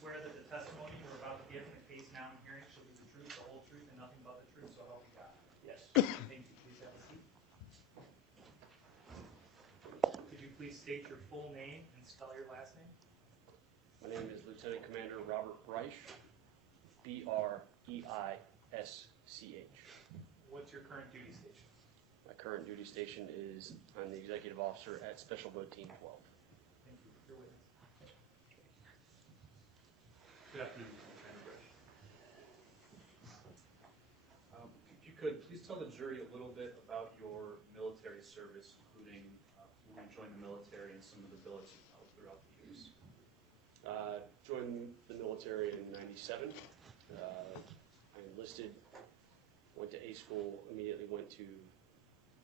swear that the testimony you are about to give in the case now in hearing shall be the truth, the whole truth, and nothing but the truth, so help you God? Yes. Thank you. Please have a seat. Could you please state your full name and spell your last name? My name is Lieutenant Commander Robert Breisch, B-R-E-I-S-C-H. What's your current duty station? My current duty station is I'm the Executive Officer at Special Platoon 12. Thank you. Your witness. Good afternoon, Lieutenant Breisch. If you could, please tell the jury a little bit about your military service, including when you joined the military and some of the billets you held throughout the years. Joined the military in '97. I enlisted, went to A school, immediately went to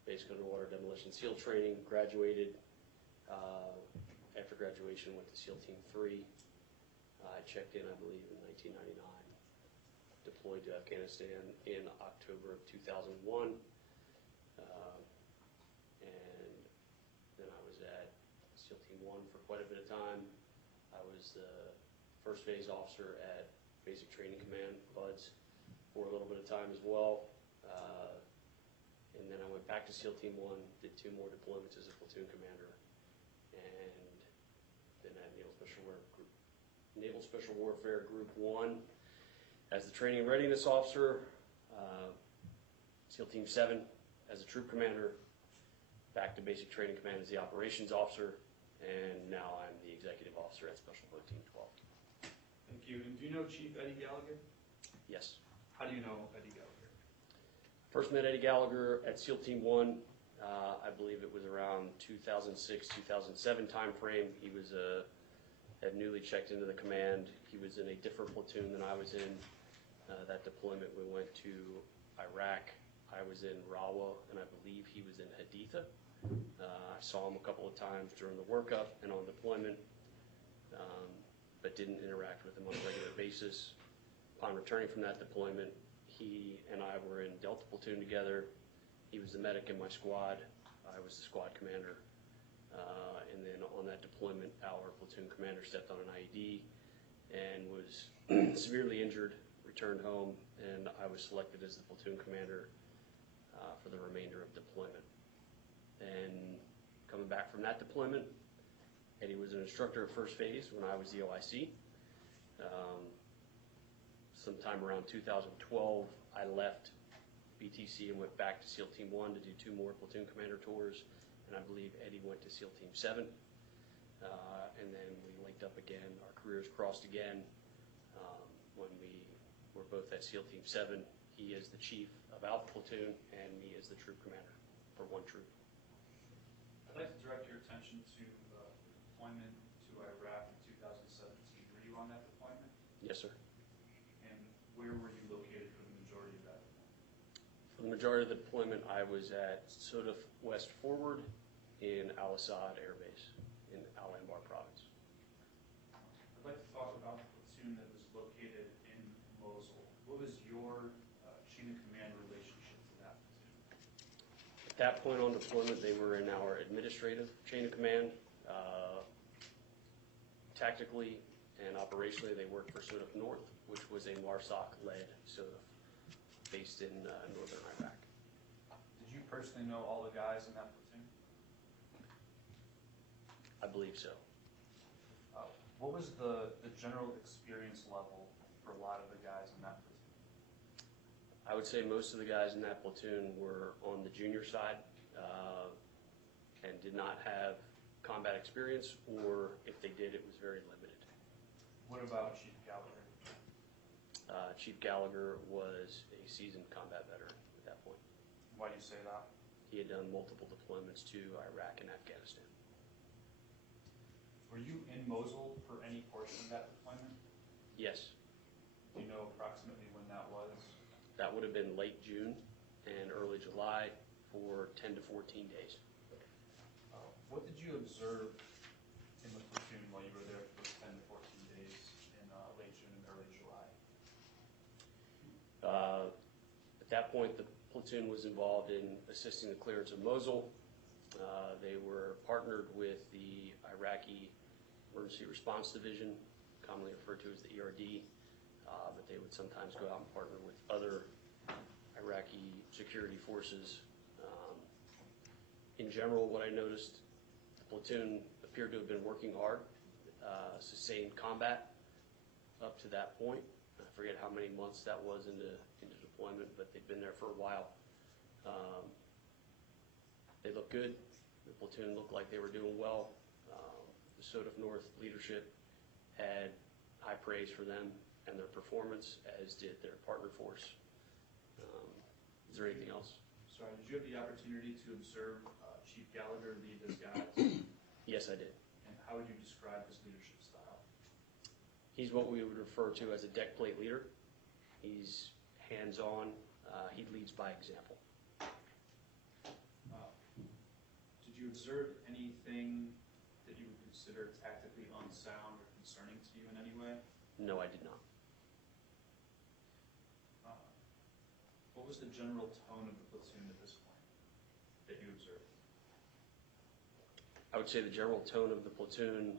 basic underwater demolition SEAL training, graduated. After graduation, went to SEAL Team 3. I checked in, I believe, in 1999. Deployed to Afghanistan in October of 2001. And then I was at SEAL Team 1 for quite a bit of time. I was the first phase officer at Basic Training Command, BUDS, for a little bit of time as well. And then I went back to SEAL Team 1, did 2 more deployments as a platoon commander, and then at Naval Special Warfare Group 1 as the Training and Readiness Officer, SEAL Team 7 as a troop commander, back to Basic Training Command as the Operations Officer, and now I'm the Executive Officer at Special Platoon 12. Thank you. And do you know Chief Eddie Gallagher? Yes. How do you know Eddie Gallagher? First met Eddie Gallagher at SEAL Team 1. I believe it was around 2006, 2007 time frame. He was had newly checked into the command. He was in a different platoon than I was in. That deployment, we went to Iraq. I was in Rawa, and I believe he was in Haditha. I saw him a couple of times during the workup and on deployment, but didn't interact with him on a regular basis. Upon returning from that deployment, he and I were in Delta Platoon together. He was the medic in my squad. I was the squad commander. And then on that deployment, our platoon commander stepped on an IED and was severely injured, returned home, and I was selected as the platoon commander for the remainder of deployment. And coming back from that deployment, Eddie was an instructor at first phase when I was the OIC. Sometime around 2012, I left BTC and went back to SEAL Team 1 to do 2 more platoon commander tours, and I believe Eddie went to SEAL Team 7. And then we linked up again. Our careers crossed again when we were both at SEAL Team 7. He is the chief of Alpha Platoon, and me as the troop commander for 1 troop. I'd like to direct your attention to the deployment to Iraq in 2017. Were you on that deployment? Yes, sir. And where were you located for the majority of that deployment? For the majority of the deployment, I was at Sodaf West Forward in Al-Assad Air Base in Al-Anbar province. I'd like to talk about the platoon that was located in Mosul. What was your chain of command relationship to that platoon? At that point on deployment, they were in our administrative chain of command. Tactically and operationally, they worked for Sodaf North, which was a MARSOC-led Sodaf based in northern Iraq. Did you personally know all the guys in that platoon? I believe so. What was the general experience level for a lot of the guys in that platoon? I would say most of the guys in that platoon were on the junior side and did not have combat experience, or if they did, it was very limited. What about Chief Gallagher? Chief Gallagher was a seasoned combat veteran at that point. Why do you say that? He had done multiple deployments to Iraq and Afghanistan. Were you in Mosul for any portion of that deployment? Yes. Do you know approximately when that was? That would have been late June and early July for 10 to 14 days. What did you observe in the platoon while you were there for those 10 to 14 days in late June and early July? At that point, the platoon was involved in assisting the clearance of Mosul. They were partnered with the Iraqi Emergency Response Division commonly referred to as the ERD, but they would sometimes go out and partner with other Iraqi security forces. In general, what I noticed, the platoon appeared to have been working hard, sustained combat up to that point. I forget how many months that was into deployment, but they'd been there for a while. They looked good. The platoon looked like they were doing well. The SOTF North leadership had high praise for them and their performance, as did their partner force. Is there anything else? Sorry, did you have the opportunity to observe Chief Gallagher lead his guys? Yes, I did. And how would you describe his leadership style? He's what we would refer to as a deck plate leader. He's hands-on. He leads by example. Did you observe anything that you would consider tactically unsound or concerning to you in any way? No, I did not. What was the general tone of the platoon at this point that you observed? I would say the general tone of the platoon,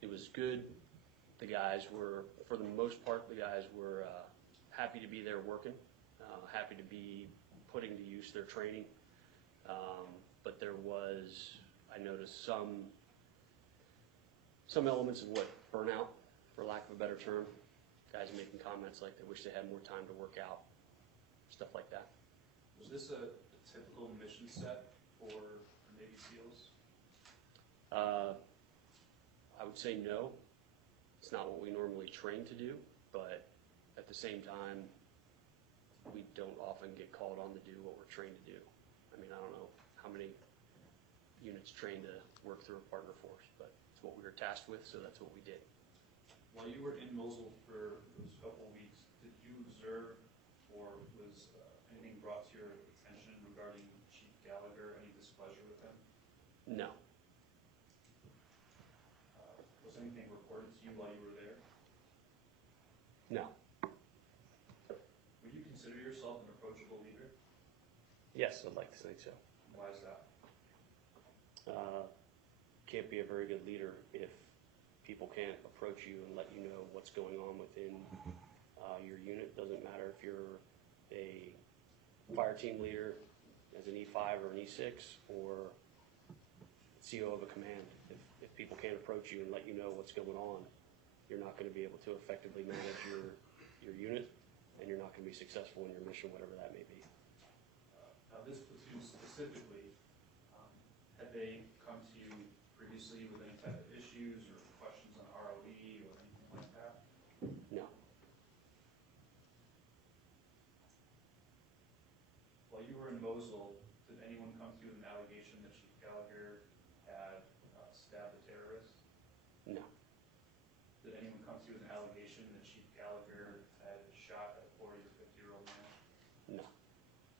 it was good. The guys were, for the most part, happy to be there working, happy to be putting to use their training. But there was, I noticed some elements of what burnout, for lack of a better term. Guys making comments like they wish they had more time to work out, stuff like that. Was this a typical mission set for Navy SEALs? I would say no. It's not what we normally train to do, but at the same time, we don't often get called on to do what we're trained to do. I mean, I don't know how many units trained to work through a partner force, but it's what we were tasked with, so that's what we did. While you were in Mosul for those couple of weeks, did you observe or was anything brought to your attention regarding Chief Gallagher, any displeasure with him? No. Was anything reported to you while you were there? No. Would you consider yourself an approachable leader? Yes, I'd like to think so. Why is that? Can't be a very good leader if people can't approach you and let you know what's going on within your unit. Doesn't matter if you're a fire team leader as an E5 or an E6 or CO of a command. If people can't approach you and let you know what's going on, you're not going to be able to effectively manage your unit, and you're not going to be successful in your mission, whatever that may be. Now this platoon specifically, had they come to you previously with any type of issues or questions on ROE or anything like that? No. While you were in Mosul, did anyone come to you with an allegation that Chief Gallagher had stabbed a terrorist? No. Did anyone come to you with an allegation that Chief Gallagher had shot a 40 or 50-year-old man? No.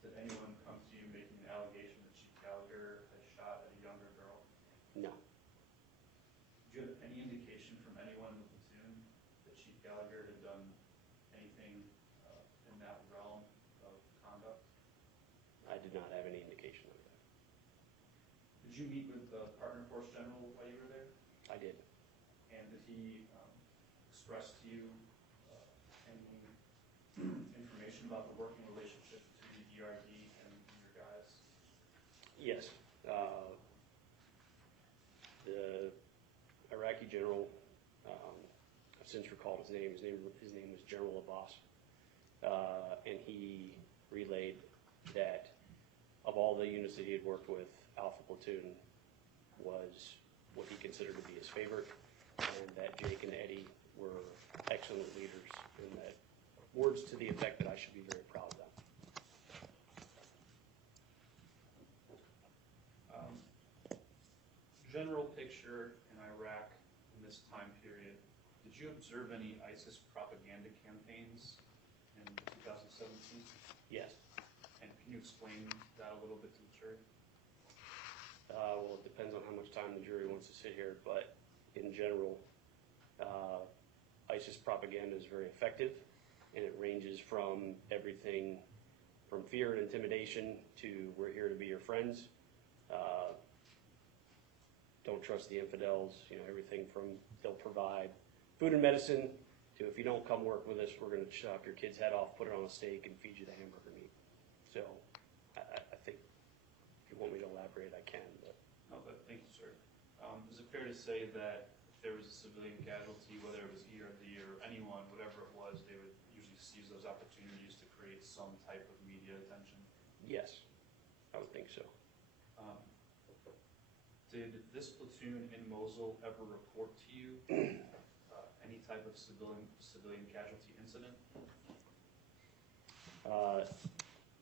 Did anyone come to you making an allegation that Chief Gallagher had shot at a younger girl? No. Did you have any indication from anyone in the platoon that Chief Gallagher had done anything in that realm of conduct? I did not have any indication of that. Did you meet with the partner force general while you were there? I did. And did he express to you any information about the working relationship between the ERD and your guys? Yes. The Iraqi general, I've since recalled his name. His name was General Abbas, and he relayed that of all the units that he had worked with, Alpha Platoon was what he considered to be his favorite, and that Jake and Eddie were excellent leaders, and that words to the effect that I should be very proud of them. General picture in Iraq in this time period, did you observe any ISIS propaganda campaigns in 2017? Yes. And can you explain that a little bit to the jury? Well, it depends on how much time the jury wants to sit here, but in general, ISIS propaganda is very effective, and it ranges from everything from fear and intimidation to we're here to be your friends. don't trust the infidels, everything from they'll provide food and medicine to if you don't come work with us, we're gonna chop your kid's head off, put it on a steak, and feed you the hamburger meat. So I think if you want me to elaborate, I can, but. No, but thank you, sir. Is it fair to say that if there was a civilian casualty, whether it was ERD or anyone, whatever it was, they would usually seize those opportunities to create some type of media attention? Yes, I would think so. Did this platoon in Mosul ever report to you any type of civilian casualty incident?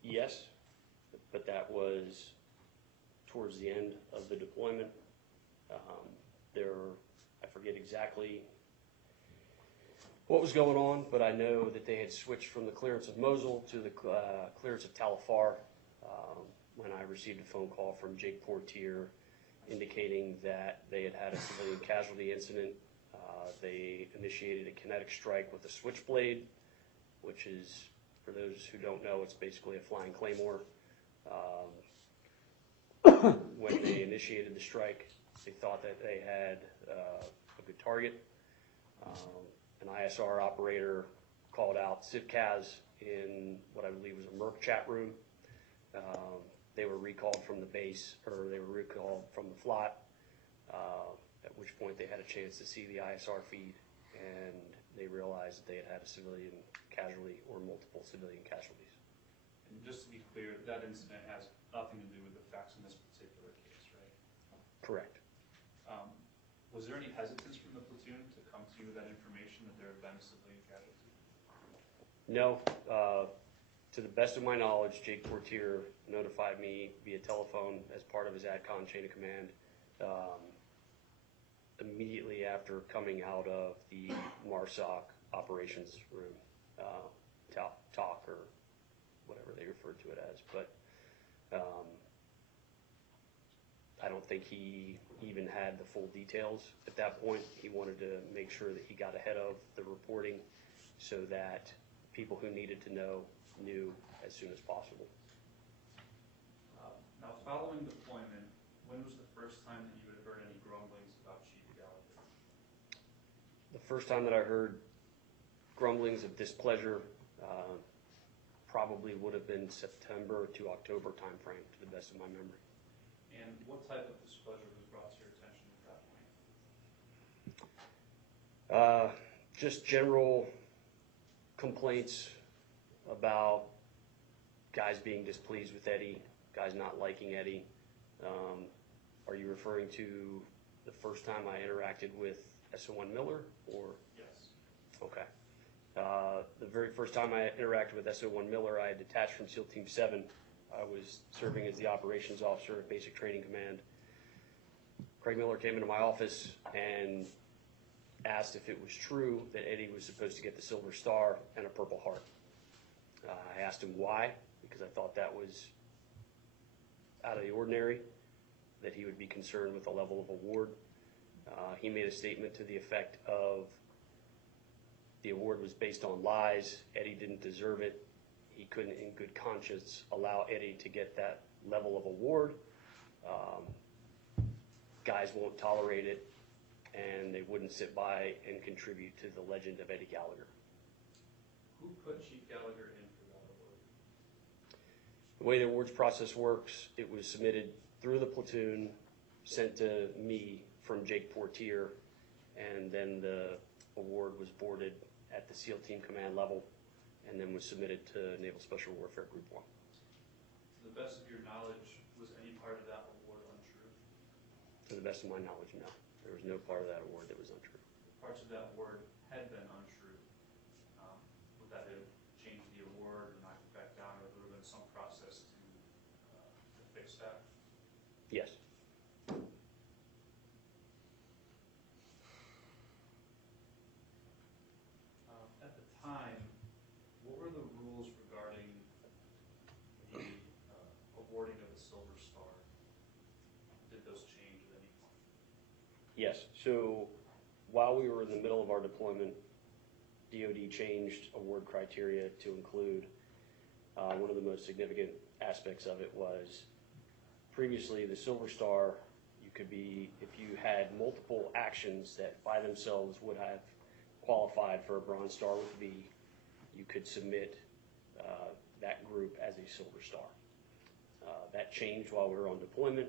Yes, but that was towards the end of the deployment. I forget exactly what was going on, but I know that they had switched from the clearance of Mosul to the clearance of Tal Afar when I received a phone call from Jake Portier indicating that they had had a civilian casualty incident. They initiated a kinetic strike with a switchblade, which is, for those who don't know, it's basically a flying claymore. When they initiated the strike, they thought that they had a good target. An ISR operator called out CivCaz in what I believe was a Merc chat room. They were recalled from the base, or they were recalled from the FLOT, at which point they had a chance to see the ISR feed, and they realized that they had had a civilian casualty or multiple civilian casualties. And just to be clear, that incident has nothing to do with the facts in this particular case, right? Correct. Was there any hesitance from the platoon to come to you with that information that there had been a civilian casualty? No. To the best of my knowledge, Jake Portier notified me via telephone as part of his ADCON chain of command immediately after coming out of the MARSOC operations room, talk or whatever they referred to it as. But I don't think he even had the full details at that point. He wanted to make sure that he got ahead of the reporting so that people who needed to know knew as soon as possible. Now, following deployment, when was the first time that you had heard any grumblings about Chief Gallagher? The first time that I heard grumblings of displeasure probably would have been September to October timeframe, to the best of my memory. And what type of displeasure was brought to your attention at that point? Just general complaints about guys being displeased with Eddie, guys not liking Eddie. Are you referring to the first time I interacted with SO1 Miller, or? Yes. Okay. The very first time I interacted with SO1 Miller, I had detached from SEAL Team 7. I was serving as the operations officer at Basic Training Command. Craig Miller came into my office and asked if it was true that Eddie was supposed to get the Silver Star and a Purple Heart. I asked him why, because I thought that was out of the ordinary, that he would be concerned with the level of award. He made a statement to the effect of the award was based on lies, Eddie didn't deserve it, he couldn't in good conscience allow Eddie to get that level of award. Guys won't tolerate it, and they wouldn't sit by and contribute to the legend of Eddie Gallagher. Who put Chief Gallagher in for that award? The way the awards process works, it was submitted through the platoon, sent to me from Jake Portier, and then the award was boarded at the SEAL Team Command level, and then was submitted to Naval Special Warfare Group 1. To the best of your knowledge, was any part of that award untrue? To the best of my knowledge, no. There was no part of that award that was untrue. If parts of that award had been untrue, would that have changed the award or knocked it back down, or would there have been some process to fix that? Yes. At the time, what were the rules regarding the awarding of the Silver Star? Did those change at any point? Yes. So while we were in the middle of our deployment, DoD changed award criteria to include one of the most significant aspects of it was previously the Silver Star, you if you had multiple actions that by themselves would have qualified for a Bronze Star with V, you could submit that group as a Silver Star. That changed while we were on deployment,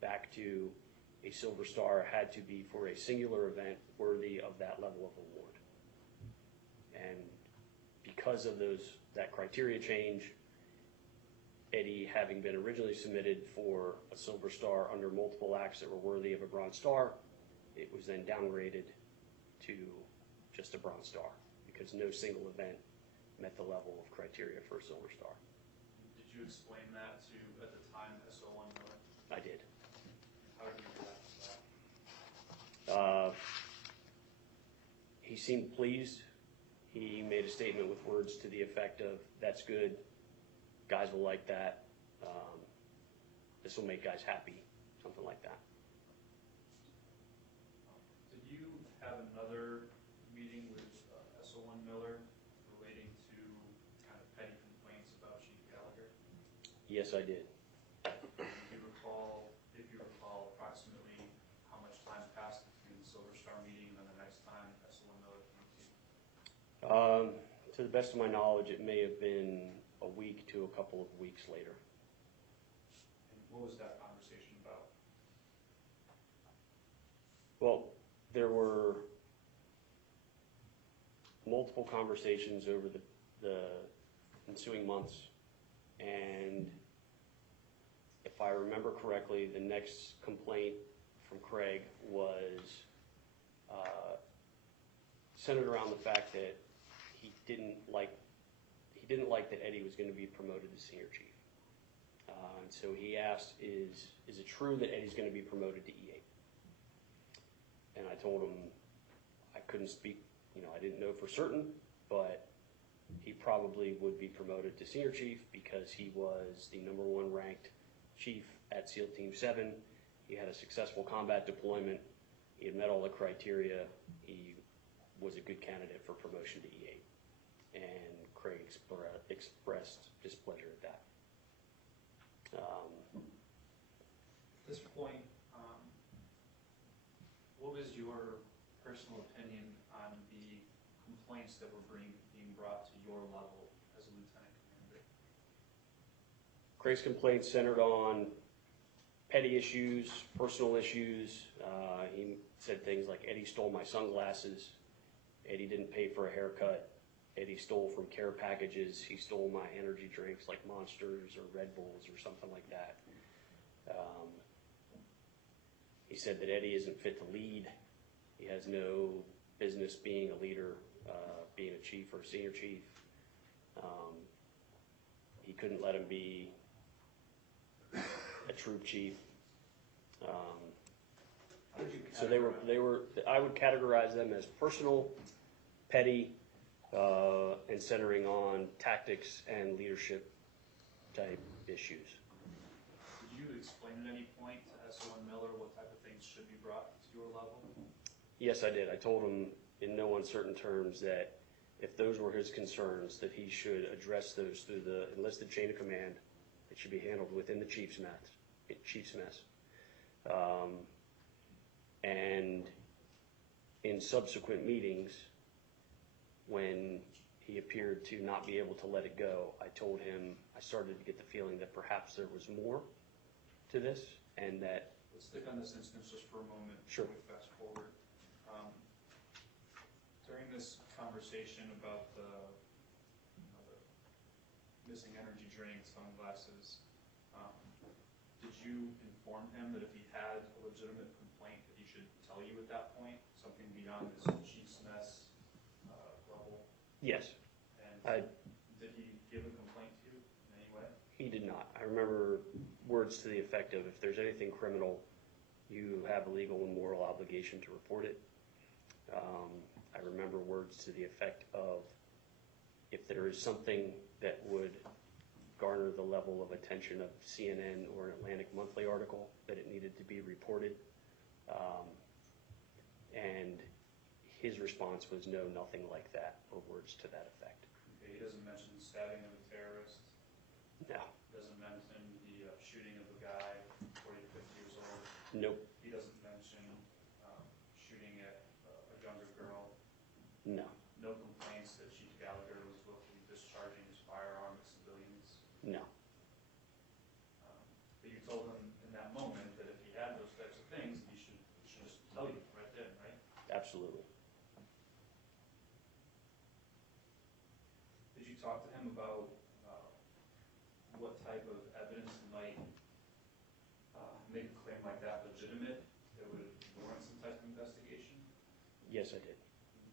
back to a Silver Star had to be for a singular event worthy of that level of award. And because of that criteria change, Eddie, having been originally submitted for a Silver Star under multiple acts that were worthy of a Bronze Star, it was then downgraded to just a Bronze Star because no single event met the level of criteria for a Silver Star. Did you explain that to, at the time, SO1 Miller? I did. How did you react to that? He seemed pleased. He made a statement with words to the effect of, "That's good. Guys will like that. This will make guys happy," something like that. Did you have another meeting with SO1 Miller relating to kind of petty complaints about Chief Gallagher? Yes, I did. If you recall approximately how much time passed between the Silver Star meeting and then the next time SO1 Miller came to you? To the best of my knowledge, it may have been a week to a couple of weeks later. And what was that conversation about? Well, there were multiple conversations over the ensuing months, and if I remember correctly, the next complaint from Craig was centered around the fact that he didn't like that Eddie was going to be promoted to senior chief. And so he asked, is it true that Eddie's going to be promoted to E8? And I told him I couldn't speak, I didn't know for certain, but he probably would be promoted to senior chief because he was the #1 ranked chief at SEAL Team 7. He had a successful combat deployment. He had met all the criteria. He was a good candidate for promotion to E8. And Craig expressed displeasure at that. At this point, what was your personal opinion on the complaints that were being brought to your level as a lieutenant commander? Craig's complaints centered on petty issues, personal issues. He said things like, Eddie stole my sunglasses. Eddie didn't pay for a haircut. Eddie stole from care packages. He stole my energy drinks like Monsters or Red Bulls or something like that. He said that Eddie isn't fit to lead. He has no business being a leader, being a chief or a senior chief. He couldn't let him be a troop chief. So they were. I would categorize them as personal, petty, and centering on tactics and leadership type issues. Did you explain at any point to SO1 Miller what type of things should be brought to your level? Yes, I did. I told him in no uncertain terms that if those were his concerns, that he should address those through the enlisted chain of command. It should be handled within the chief's mess. And in subsequent meetings, when he appeared to not be able to let it go, I told him I started to get the feeling that perhaps there was more to this, and that... Let's stick on this instance just for a moment. Sure. Before we fast forward. During this conversation about the missing energy drink, sunglasses, did you inform him that if he had a legitimate complaint that he should tell you at that point, something beyond his chief's mess level? Yes. And did he give a complaint to you in any way? He did not. I remember words to the effect of, if there's anything criminal, you have a legal and moral obligation to report it. I remember words to the effect of, if there is something that would garner the level of attention of CNN or an Atlantic Monthly article, that it needed to be reported. And his response was, no, nothing like that, or words to that effect. Okay, he doesn't mention stabbing of a terrorist. No. Doesn't mention the shooting of a guy 40 to 50 years old. Nope. No, No complaints that Chief Gallagher was willfully discharging his firearm at civilians? no. But you told him in that moment that if he had those types of things, he should just tell you right then, right? Absolutely. Did you talk to him about what type of evidence might make a claim like that legitimate, that would warrant some type of investigation? Yes, I did.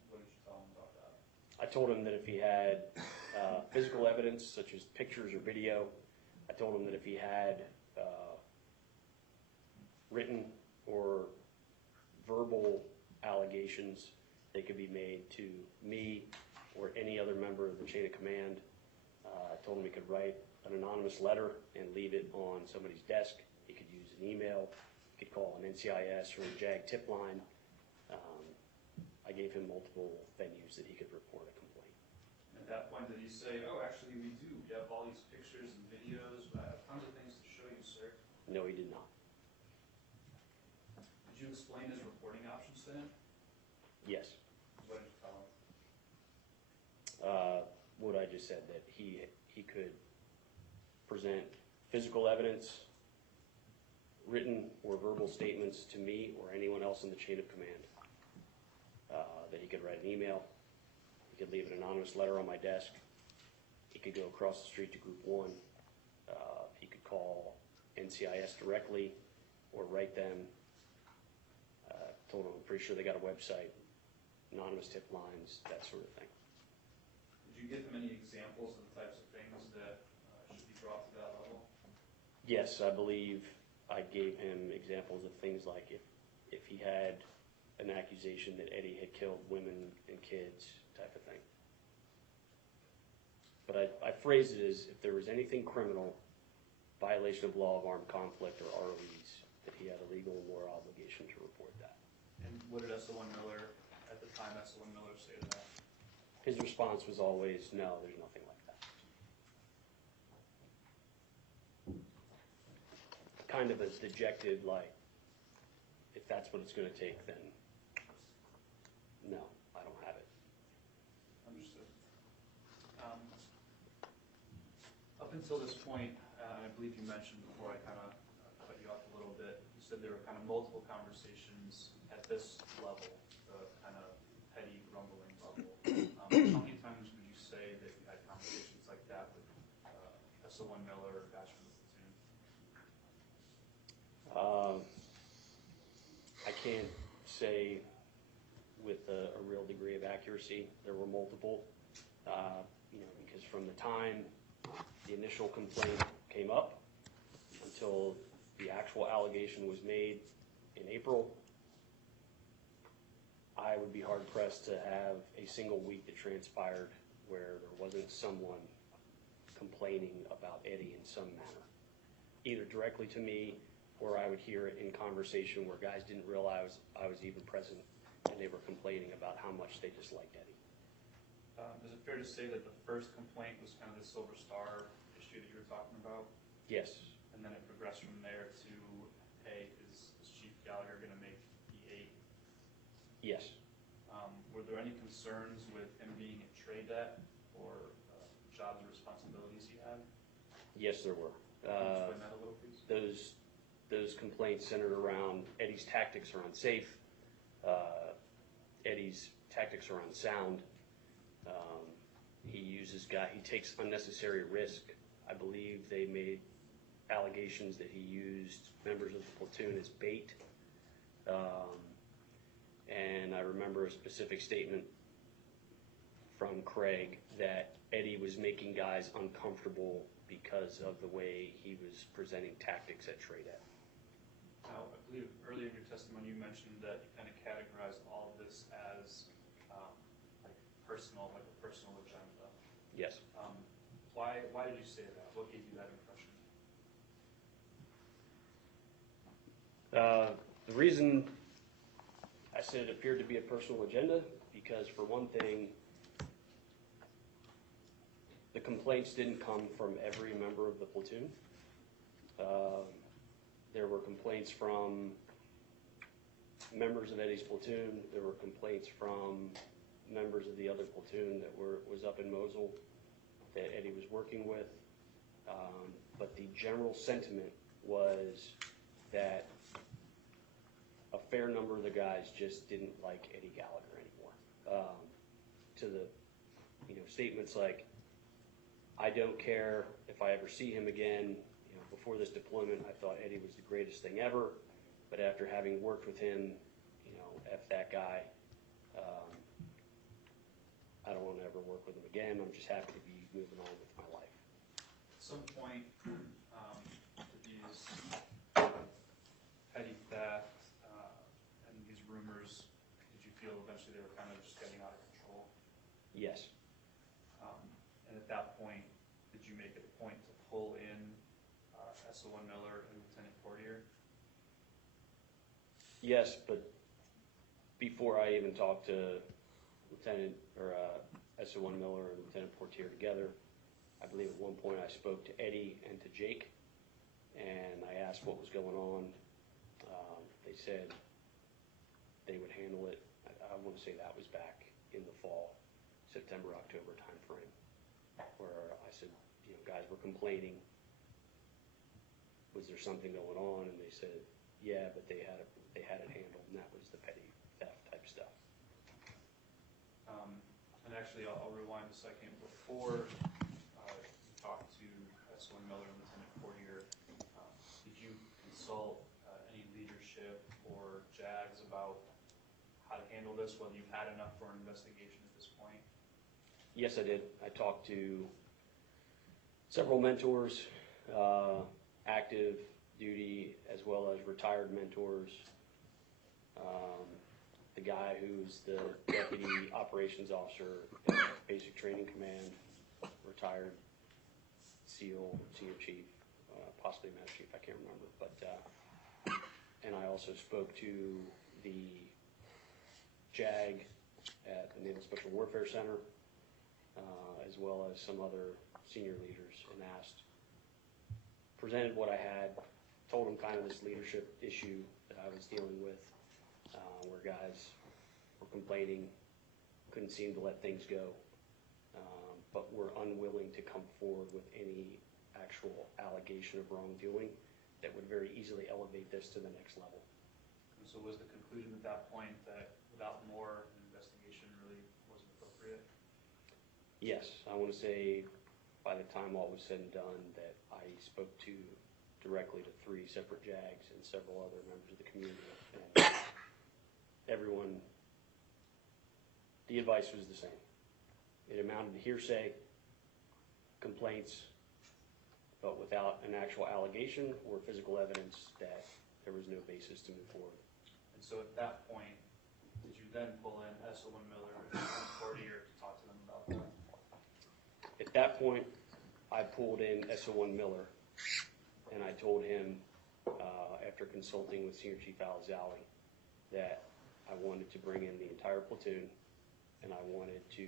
What did you tell him about that? I told him that if he had physical evidence, such as pictures or video, I told him that if he had written or verbal allegations, they could be made to me or any other member of the chain of command. I told him he could write an anonymous letter and leave it on somebody's desk. He could use an email, he could call an NCIS or a JAG tip line. I gave him multiple venues that he could report a complaint. At that point, did he say, oh, actually, we do. We have all these pictures and videos. I have tons of things to show you, sir. No, he did not. Did you explain his reporting options to him? Yes. What did you tell him? What I just said, that he could present physical evidence, written or verbal statements to me or anyone else in the chain of command. That he could write an email, he could leave an anonymous letter on my desk, he could go across the street to Group 1, he could call NCIS directly or write them. Told him I'm pretty sure they got a website, anonymous tip lines, that sort of thing. Did you give him any examples of the types of things that should be brought to that level? Yes, I believe I gave him examples of things like if he had an accusation that Eddie had killed women and kids, type of thing. But I phrased it as if there was anything criminal, violation of law of armed conflict or ROEs, that he had a legal and moral obligation to report that. And what did SO1 Miller, at the time, SO1 Miller say to that? His response was always, no, there's nothing like that. Kind of as dejected, like, if that's what it's going to take, then no, I don't have it. Understood. Up until this point, I believe you mentioned before I kind of cut you off a little bit, you said there were kind of multiple conversations at this level, the kind of petty grumbling level. How many times would you say that you had conversations like that with SO1 Miller or guys from the platoon? I can't say with a real degree of accuracy. There were multiple, because from the time the initial complaint came up until the actual allegation was made in April, I would be hard pressed to have a single week that transpired where there wasn't someone complaining about Eddie in some manner, either directly to me or I would hear it in conversation where guys didn't realize I was even present and they were complaining about how much they disliked Eddie. Is it fair to say that the first complaint was kind of the Silver Star issue that you were talking about? Yes. And then it progressed from there to, hey, is Chief Gallagher going to make E8? Yes. Were there any concerns with him being at TRADET or jobs and responsibilities he had? Yes, there were. Can you explain that a little, please? Those complaints centered around Eddie's tactics are unsafe, Eddie's tactics are unsound. He takes unnecessary risk. I believe they made allegations that he used members of the platoon as bait. And I remember a specific statement from Craig that Eddie was making guys uncomfortable because of the way he was presenting tactics at TRADET. Now, I believe earlier in your testimony you mentioned that you kind of categorized all of this as like a personal agenda. Yes. Why did you say that? What gave you that impression? The reason I said it appeared to be a personal agenda, because for one thing, the complaints didn't come from every member of the platoon. There were complaints from members of Eddie's platoon. There were complaints from members of the other platoon that was up in Mosul that Eddie was working with. But the general sentiment was that a fair number of the guys just didn't like Eddie Gallagher anymore. To the, statements like, I don't care if I ever see him again. Before this deployment, I thought Eddie was the greatest thing ever, but after having worked with him, F that guy. I don't want to ever work with him again. I'm just happy to be moving on with my life. At some point, these petty theft and these rumors, did you feel eventually they were kind of just getting out of control? Yes. And at that point, did you make it a point to pull in SO1 Miller and Lieutenant Portier? Yes, but before I even talked to Lieutenant or SO1 Miller and Lieutenant Portier together, I believe at one point I spoke to Eddie and to Jake, and I asked what was going on. They said they would handle it. I want to say that was back in the fall, September, October timeframe, where I said, guys were complaining. Was there something going on? And they said, yeah, but they had it handled, and that was the petty theft type stuff. And actually, I'll rewind a second. Before you talked to SO1 Miller and Lieutenant Portier, did you consult any leadership or JAGs about how to handle this, whether you've had enough for an investigation at this point? Yes, I did. I talked to several mentors, active duty as well as retired mentors. The guy who's the deputy operations officer at Basic Training Command, retired SEAL, senior chief, possibly master chief, I can't remember. But and I also spoke to the JAG at the Naval Special Warfare Center, as well as some other senior leaders, and presented what I had, told them kind of this leadership issue that I was dealing with, where guys were complaining, couldn't seem to let things go, but were unwilling to come forward with any actual allegation of wrongdoing that would very easily elevate this to the next level. And so was the conclusion at that point that without more, an investigation really wasn't appropriate? Yes, I want to say by the time all was said and done that I spoke directly to 3 separate JAGs and several other members of the community. And everyone, the advice was the same. It amounted to hearsay, complaints, but without an actual allegation or physical evidence that there was no basis to move forward. And so at that point, did you then pull in SO1 Miller and Portier to talk to them about that? At that point, I pulled in SO1 Miller, and I told him, after consulting with Senior Chief Alizali, that I wanted to bring in the entire platoon, and I wanted to,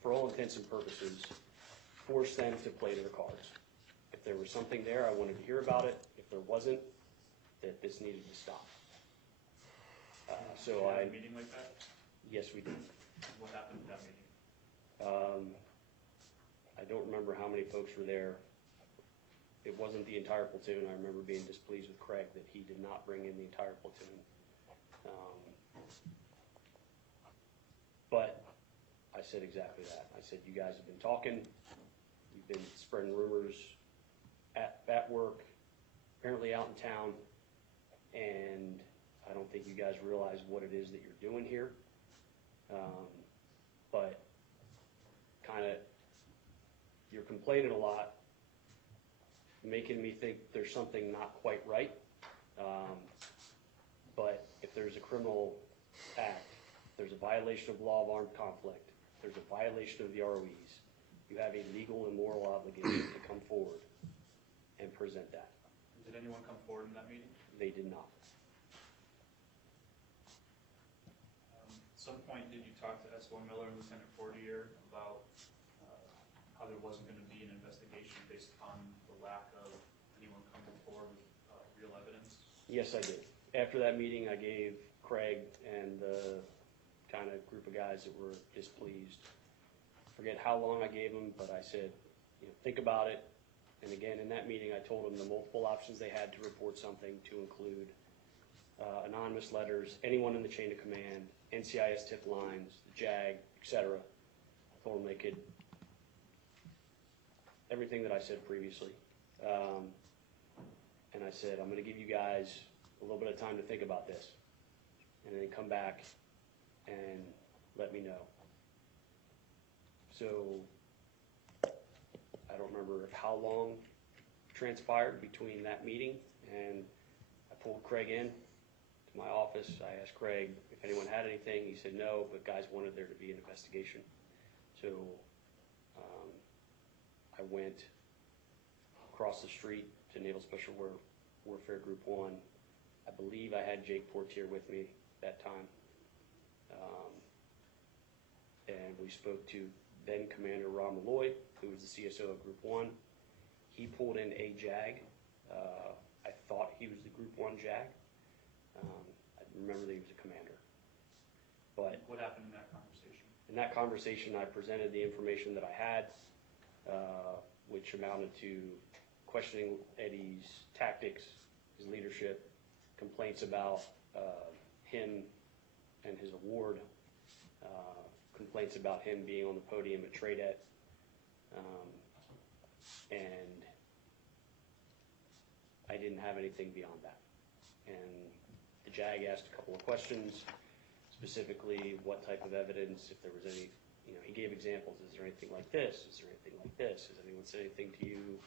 for all intents and purposes, force them to play their cards. If there was something there, I wanted to hear about it. If there wasn't, that this needed to stop. Did you have a meeting like that? Yes, we did. What happened at that meeting? I don't remember how many folks were there. It wasn't the entire platoon. I remember being displeased with Craig that he did not bring in the entire platoon. But I said exactly that. I said, you guys have been talking. You've been spreading rumors at work, apparently out in town, and I don't think you guys realize what it is that you're doing here. But kind of, you're complaining a lot, making me think there's something not quite right. But if there's a criminal act, there's a violation of law of armed conflict, there's a violation of the ROEs, you have a legal and moral obligation to come forward and present that. Did anyone come forward in that meeting? They did not. At some point, did you talk to SO1 Miller and Lieutenant Portier about how there wasn't going to be an investigation based upon the lack of anyone coming forward with real evidence? Yes, I did. After that meeting, I gave Craig and the kind of group of guys that were displeased. Forget how long I gave them, but I said, think about it. And again, in that meeting, I told them the multiple options they had to report something to include anonymous letters, anyone in the chain of command, NCIS tip lines, the JAG, etc. I told them they could, everything that I said previously. And I said, I'm going to give you guys a little bit of time to think about this, and then come back and let me know. So I don't remember how long transpired between that meeting, and I pulled Craig in to my office. I asked Craig if anyone had anything. He said no, but guys wanted there to be an investigation. So I went across the street to Naval Special Warfare Group 1. I believe I had Jake Portier with me that time. And we spoke to then Commander Ron Malloy, who was the CSO of Group 1. He pulled in a JAG. I thought he was the Group 1 JAG. I remember that he was a commander. But What happened in that conversation? in that conversation, I presented the information that I had, which amounted to questioning Eddie's tactics, his leadership, complaints about him and his award, complaints about him being on the podium at Tradet, and I didn't have anything beyond that. And the JAG asked a couple of questions, specifically what type of evidence, if there was any, he gave examples. Is there anything like this? Is there anything like this? Has anyone said anything to you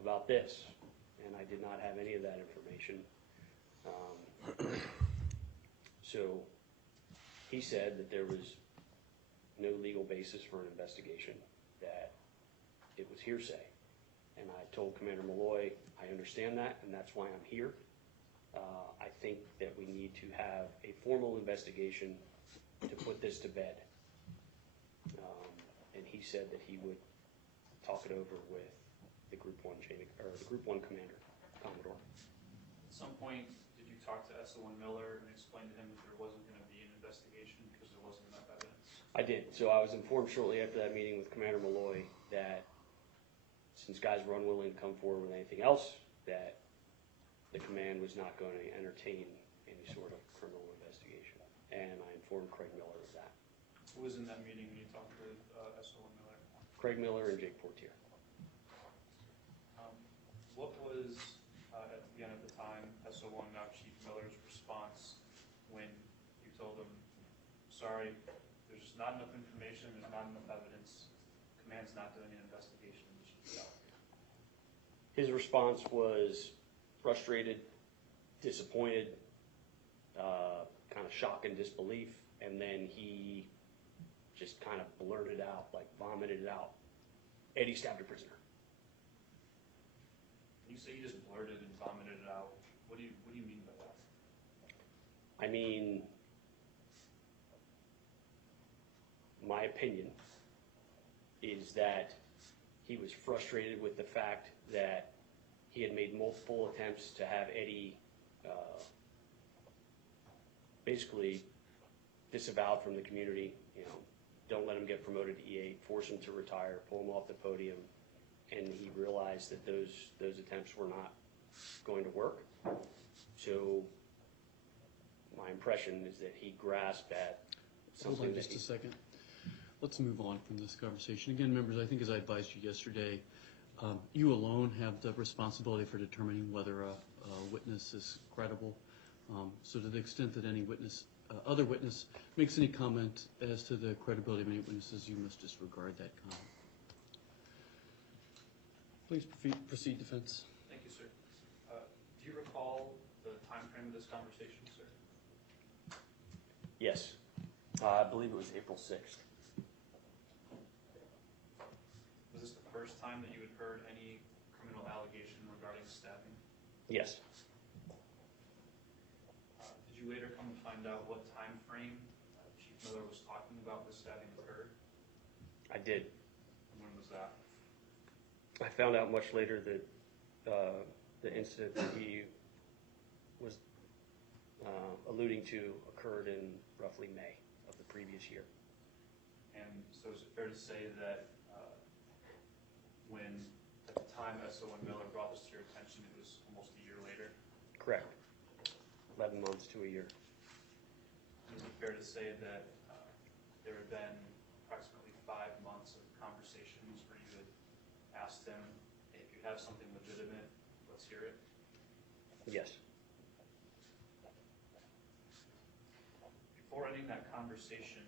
about this? And I did not have any of that information. So he said that there was no legal basis for an investigation, that it was hearsay. And I told Commander Malloy, I understand that, and that's why I'm here. I think that we need to have a formal investigation to put this to bed. And he said that he would talk it over with the Group 1 commander, Commodore. At some point, did you talk to SO1 Miller and explain to him that there wasn't going to be an investigation because there wasn't enough evidence? I did. So I was informed shortly after that meeting with Commander Malloy that since guys were unwilling to come forward with anything else, that the command was not going to entertain any sort of criminal investigation. And I informed Craig Miller of that. Who was in that meeting when you talked with SO1 Miller? Craig Miller and Jake Portier. What was, again at the time, SO1 now Chief Miller's response when you told him, sorry, there's just not enough information, there's not enough evidence, command's not doing an investigation, we should be out here? His response was frustrated, disappointed, kind of shock and disbelief, and then he just kind of blurted out, like vomited it out, Eddie stabbed a prisoner. When you say you just blurted and vomited it out, what do you mean by that? I mean, my opinion is that he was frustrated with the fact that he had made multiple attempts to have Eddie basically disavowed from the community. Don't let him get promoted to E8, force him to retire, pull him off the podium, and he realized that those attempts were not going to work. So my impression is that he grasped at something. Hold on just a second. Let's move on from this conversation. Again, members, I think as I advised you yesterday, you alone have the responsibility for determining whether a witness is credible. So to the extent that any other witness makes any comment as to the credibility of any witnesses, you must disregard that comment. Please proceed, defense. Thank you, sir. Do you recall the time frame of this conversation, sir? Yes. I believe it was April 6th. Was this the first time that you had heard any criminal allegation regarding stabbing? Yes. Did you later come to find out what time frame Chief Miller was talking about this stabbing occurred? I did. When was that? I found out much later that the incident that he was alluding to occurred in roughly May of previous year. And so is it fair to say that when, at the time SO1 Miller brought this to your attention, it was almost a year later? Correct. 11 months to a year. Is it fair to say that there had been approximately 5 months of conversations where you had asked him, hey, if you have something legitimate, let's hear it? Yes. Before ending that conversation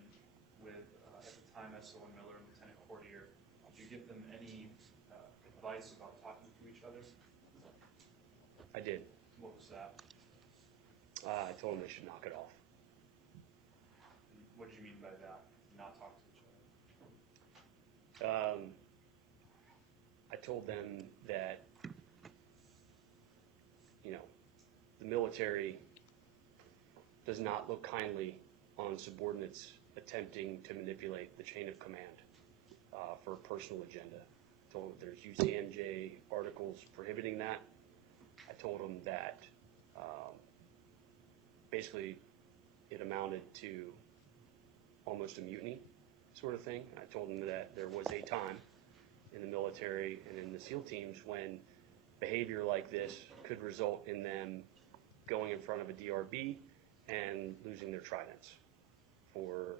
with, at the time, SO1 Miller and Lieutenant Courtier, did you give them any advice about talking to each other? I did. What was that? I told them they should knock it off. And what did you mean by that? Not talk to each other? I told them that, you know, the military does not look kindly on subordinates attempting to manipulate the chain of command for a personal agenda. I told them there's UCMJ articles prohibiting that. I told them that basically it amounted to almost a mutiny sort of thing. I told them that there was a time in the military and in the SEAL teams when behavior like this could result in them going in front of a DRB and losing their tridents for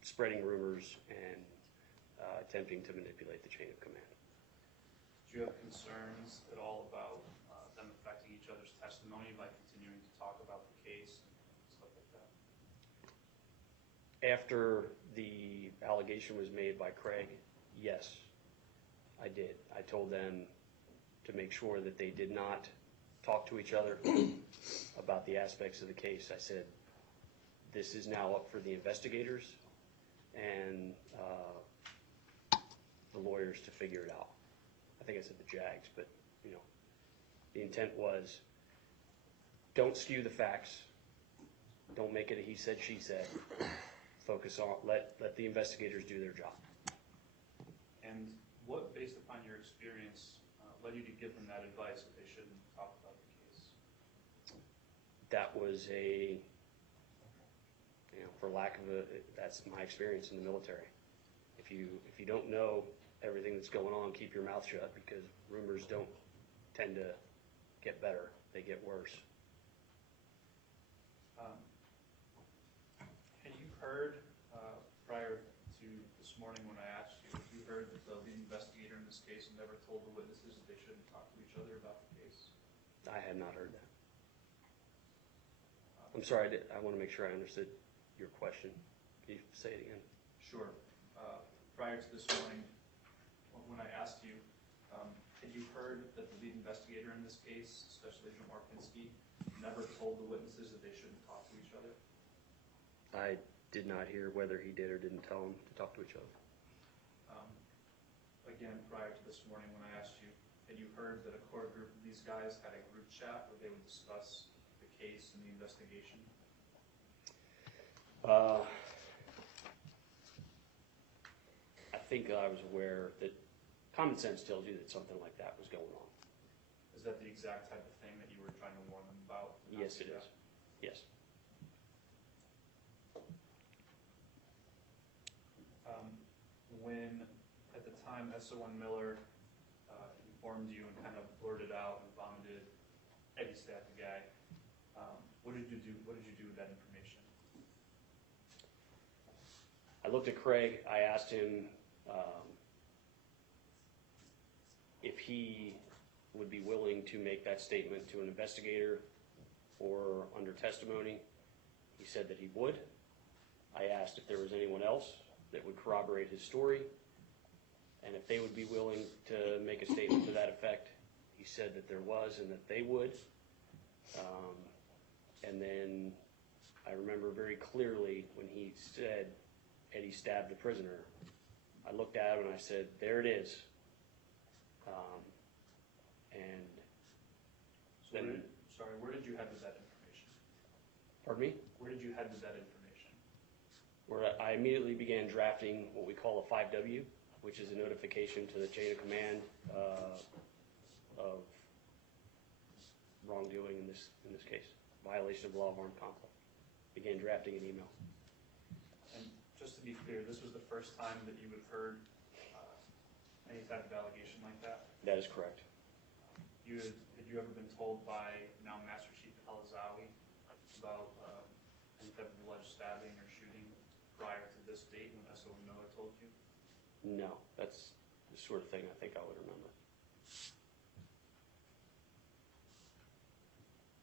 spreading rumors and attempting to manipulate the chain of command. Do you have concerns at all about them affecting each other's testimony by continuing to talk about the case and stuff like that? After the allegation was made by Craig, yes, I did. I told them to make sure that they did not talk to each other about the aspects of the case. I said, this is now up for the investigators and the lawyers to figure it out. I think I said the JAGs, but you know, the intent was, don't skew the facts. Don't make it a he said, she said. Focus on, let the investigators do their job. And what, based upon your experience, led you to give them that advice that they shouldn't talk about the case? That was a, you know, for lack of a, that's my experience in the military. If you don't know everything that's going on, keep your mouth shut, because rumors don't tend to get better, they get worse. Had you heard, prior to this morning when I asked you, have you heard that the lead investigator in this case never told the witnesses that they shouldn't talk to each other about the case? I had not heard that. I'm sorry, I want to make sure I understood your question. Can you say it again? Sure. Prior to this morning, when I asked you, had you heard that the lead investigator in this case, Special Agent Marpinski, never told the witnesses that they shouldn't talk to each other? I did not hear whether he did or didn't tell them to talk to each other. Again, prior to this morning when I asked you, had you heard that a core group of these guys had a group chat where they would discuss the case and the investigation? I think I was aware that common sense tells you that something like that was going on. Is that the exact type of thing that you were trying to warn them about? Yes, it is. Yes. When, at the time, SO1 Miller informed you and kind of blurted out and vomited, Eddie stabbed the guy, what did you do? What did you do with that information? I looked at Craig. I asked him if he would be willing to make that statement to an investigator or under testimony. He said that he would. I asked if there was anyone else that would corroborate his story, and if they would be willing to make a statement to that effect. He said that there was and that they would. And then I remember very clearly when he said Eddie stabbed the prisoner, I looked at him and I said, there it is. And So then, where did you head with that information? pardon me? Where did you head with that information? Where I immediately began drafting what we call a 5W, which is a notification to the chain of command of wrongdoing in this case, violation of law of armed conflict. Began drafting an email. And just to be clear, this was the first time that you had heard any type of allegation like that? That is correct. Had you ever been told by now Master Chief Elizawi about any type of alleged stabbing or shooting prior to this date when S.O. Miller told you? No, that's the sort of thing I think I would remember.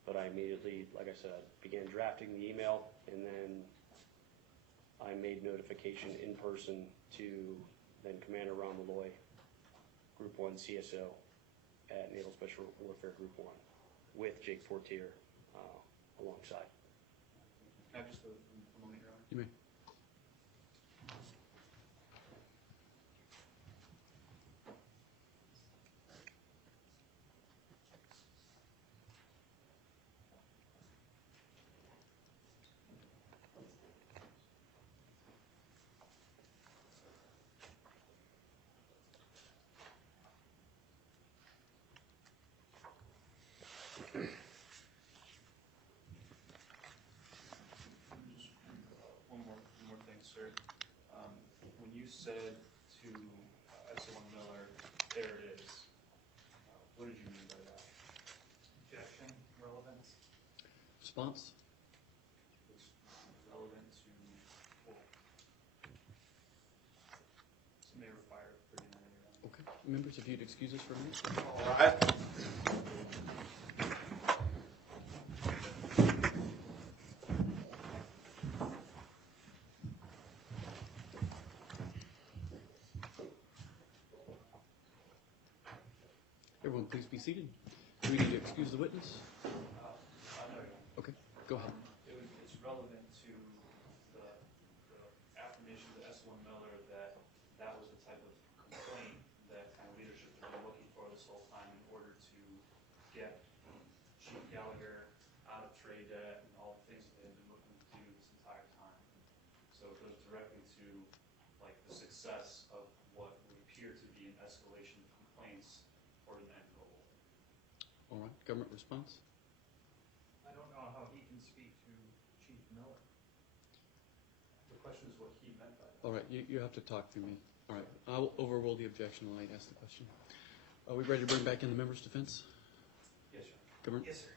But I immediately, like I said, began drafting the email, and then I made notification in person to then Commander Ron Malloy, Group 1 CSO at Naval Special Warfare Group 1, with Jake Fortier alongside. Can I just a moment, Your Honor? You may. Just one more thing, sir. When you said to S.O. Miller, there it is, what did you mean by that? Objection, relevance. Response? It's relevant to, well, this may require pretty many, Your Honor. Okay. Members, if you'd excuse us for a minute. All right. Everyone, please be seated. Do we need to excuse the witness? Okay, go ahead. It's relevant to the affirmation to S.O. Miller that that was the type of complaint that kind of leadership had been looking for this whole time in order to get Chief Gallagher out of trade debt and all the things that they had been looking to do this entire time. So it goes directly to like the success of what would appear to be an escalation of complaints toward an end goal. All right, government response? I don't know how he can speak to Chief Miller. The question is what he meant by that. All right, you have to talk through me. All right, I'll overrule the objection while I ask the question. Are we ready to bring back in the member's defense? Yes, Your Honor. Government? Yes, sir.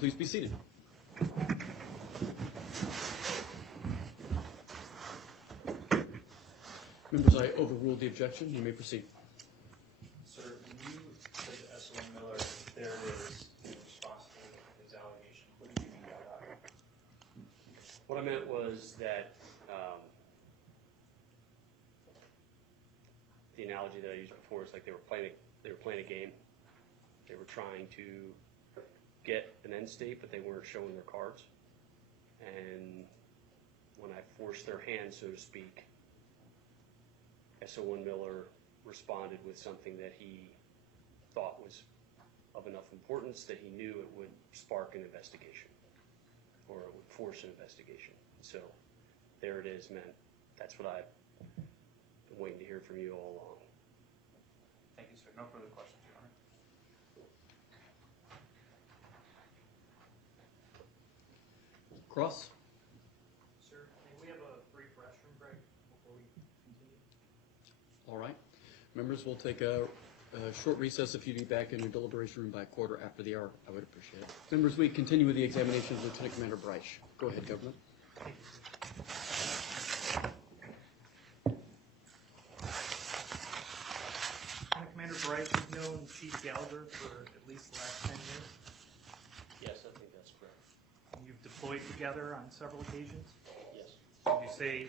please be seated. Members, I overruled the objection. You may proceed. Sir, when you said to S.O. Miller, there it is, in response to his allegation, what did you mean by that? What I meant was that the analogy that I used before is like they were playing a game. They were trying to get an end state, but they weren't showing their cards. And when I forced their hand, so to speak, S.O. Miller responded with something that he thought was of enough importance that he knew it would spark an investigation, or it would force an investigation. So there it is, man. That's what I've been waiting to hear from you all along. Thank you, sir. No further questions, Your Honor. Cross? Sir, may we have a brief restroom break before we continue? All right. Members, we'll take a short recess. If you'd be back in your deliberation room by a quarter after the hour, I would appreciate it. Members, we continue with the examination of Lieutenant Commander Bryce. Go ahead, Government. Thank you, sir. Commander Bright, you've known Chief Gallagher for at least the last 10 years. Yes, I think that's correct. And you've deployed together on several occasions. Yes. Would you say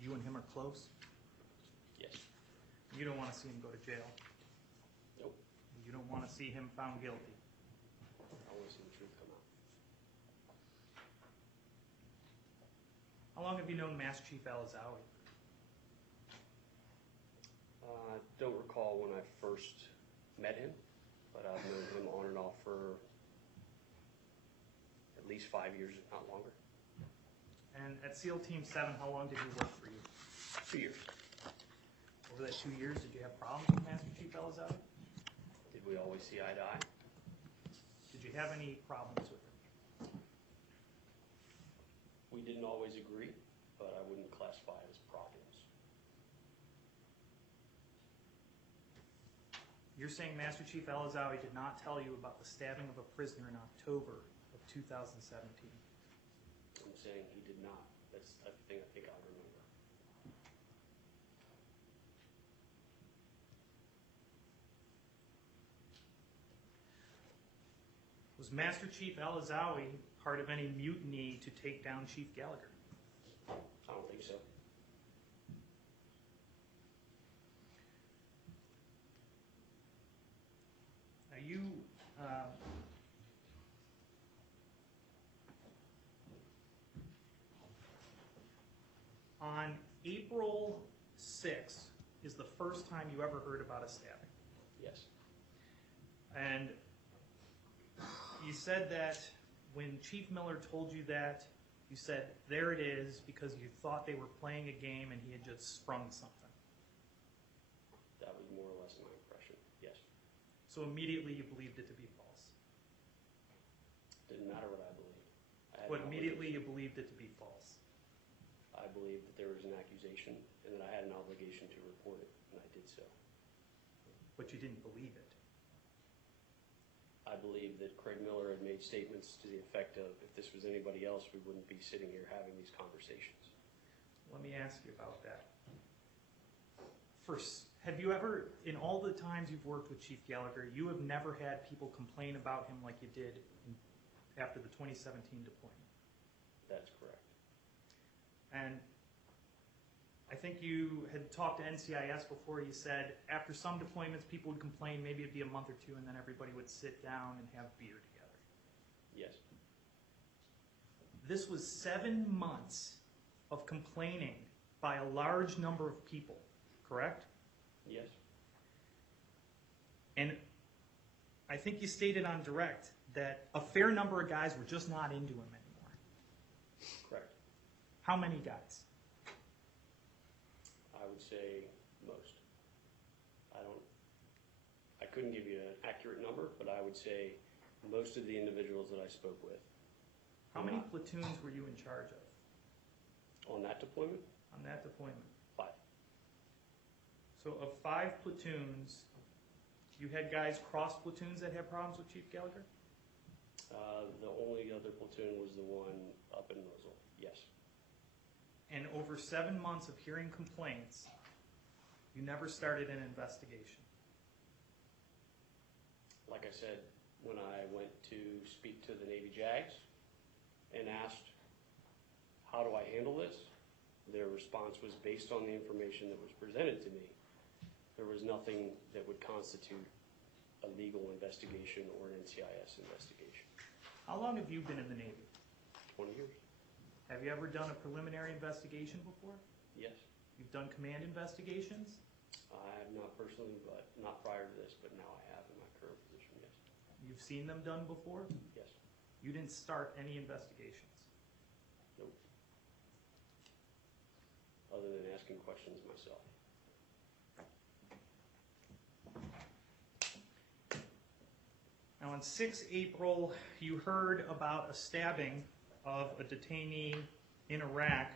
you and him are close? Yes. You don't want to see him go to jail. Nope. You don't want to see him found guilty. I want to see the truth come out. How long have you known Master Chief Alizawi? I don't recall when I first met him, but I've known him on and off for at least 5 years, if not longer. And at SEAL Team 7, how long did he work for you? 2 years. Over that 2 years, did you have problems with Master Chief Alizawi? Did we always see eye to eye? Did you have any problems with him? We didn't always agree, but I wouldn't classify it as problems. You're saying Master Chief Alizawi did not tell you about the stabbing of a prisoner in October of 2017. I'm saying he did not. That's the thing I think I remember. Was Master Chief Alizawi part of any mutiny to take down Chief Gallagher? I don't think so. Now you, on April 6th is the first time you ever heard about a stabbing. Yes. And you said that when Chief Miller told you that, you said, there it is, because you thought they were playing a game and he had just sprung something. That was more or less my impression. Yes. So immediately you believed it to be false. Didn't matter what I believed. But immediately you believed it to be false. I believed that there was an accusation and that I had an obligation to report it, and I did so. But you didn't believe it. I believe that Craig Miller had made statements to the effect of, if this was anybody else, we wouldn't be sitting here having these conversations. Let me ask you about that. First, have you ever, in all the times you've worked with Chief Gallagher, you have never had people complain about him like you did after the 2017 deployment? That's correct. And I think you had talked to NCIS before. You said after some deployments, people would complain. Maybe it'd be a month or two, and then everybody would sit down and have beer together. Yes. This was 7 months of complaining by a large number of people, correct? Yes. And I think you stated on direct that a fair number of guys were just not into him anymore. Correct. How many guys? I would say most. I couldn't give you an accurate number, but I would say most of the individuals that I spoke with. How many platoons were you in charge of On that deployment? on that deployment? 5. So of 5 platoons, You had guys cross platoons that had problems with Chief Gallagher? The only other platoon was the one up in Rosal, yes. And over 7 months of hearing complaints, you never started an investigation. Like I said, when I went to speak to the Navy JAGs and asked, how do I handle this? Their response was based on the information that was presented to me. There was nothing that would constitute a legal investigation or an NCIS investigation. How long have you been in the Navy? 20 years? Have you ever done a preliminary investigation before? Yes. You've done command investigations? I have not personally, but not prior to this, but now I have in my current position, yes. You've seen them done before? Yes. You didn't start any investigations? Nope. Other than asking questions myself. Now, on 6 April, you heard about a stabbing of a detainee in Iraq,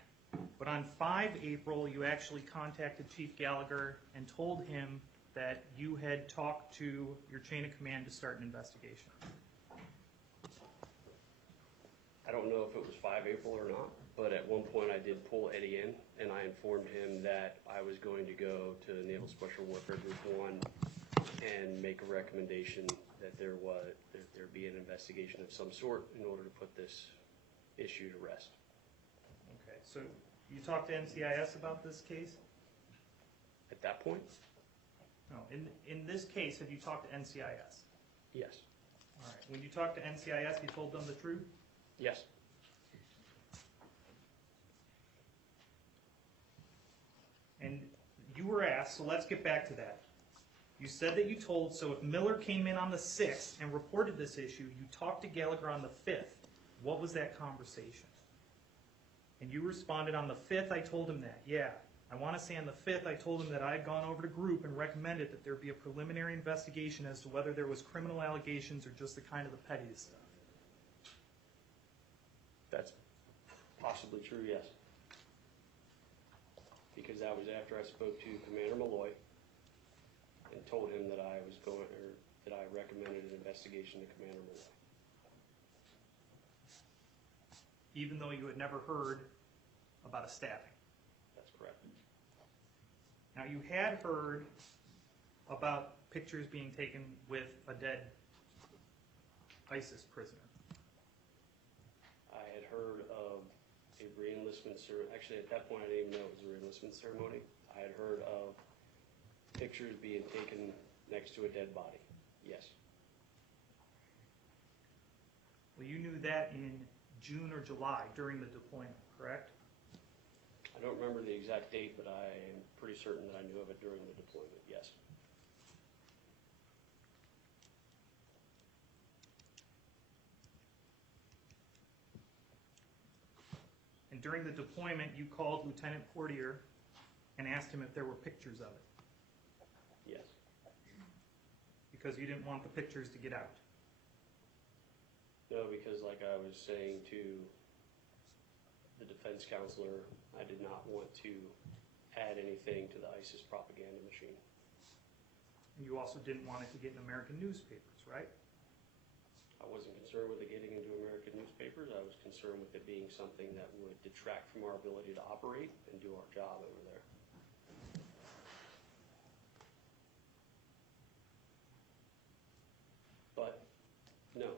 but on 5 April, you actually contacted Chief Gallagher and told him that you had talked to your chain of command to start an investigation. I don't know if it was 5 April or not, but at one point I did pull Eddie in, and I informed him that I was going to go to Naval Special Warfare Group 1 and make a recommendation that there be an investigation of some sort in order to put this issue to rest. Okay, so you talked to NCIS about this case? At that point, No. In this case, have you talked to NCIS? yes. All right. When you talked to NCIS, you told them the truth? Yes. And you were asked, so let's get back to that. You said that you told, so if Miller came in on the 6th and reported this issue, you talked to Gallagher on the 5th. What was that conversation? And you responded, on the 5th, I told him that. Yeah. I want to say on the 5th, I told him that I had gone over to group and recommended that there be a preliminary investigation as to whether there was criminal allegations or just the kind of the pettiest stuff. That's possibly true, yes. Because that was after I spoke to Commander Malloy and told him that I was going, or that I recommended an investigation to Commander Malloy. Even though you had never heard about a stabbing. That's correct. Now, you had heard about pictures being taken with a dead ISIS prisoner. I had heard of a re-enlistment ceremony. Actually, at that point, I didn't even know it was a re-enlistment ceremony. I had heard of pictures being taken next to a dead body. Yes. Well, you knew that in June or July during the deployment, correct? I don't remember the exact date, but I am pretty certain that I knew of it during the deployment, yes. And during the deployment, you called Lieutenant Portier and asked him if there were pictures of it, Yes. because you didn't want the pictures to get out. No, because like I was saying to the defense counselor, I did not want to add anything to the ISIS propaganda machine. And you also didn't want it to get in American newspapers, right? I wasn't concerned with it getting into American newspapers. I was concerned with it being something that would detract from our ability to operate and do our job over there. But, no,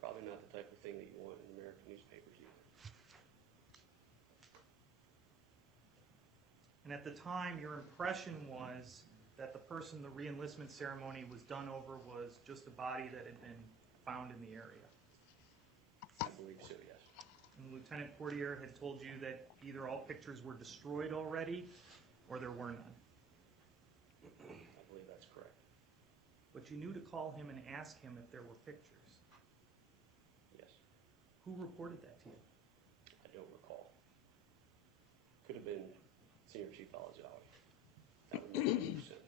probably not the type of thing that you want in American newspapers either. And at the time, your impression was that the person the re-enlistment ceremony was done over was just a body that had been found in the area. I believe so, yes. And Lieutenant Portier had told you that either all pictures were destroyed already or there were none. I believe that's correct. But you knew to call him and ask him if there were pictures. Yes. Who reported that to you? I don't recall. Could have been Senior Chief Alazawi. That would make more sense.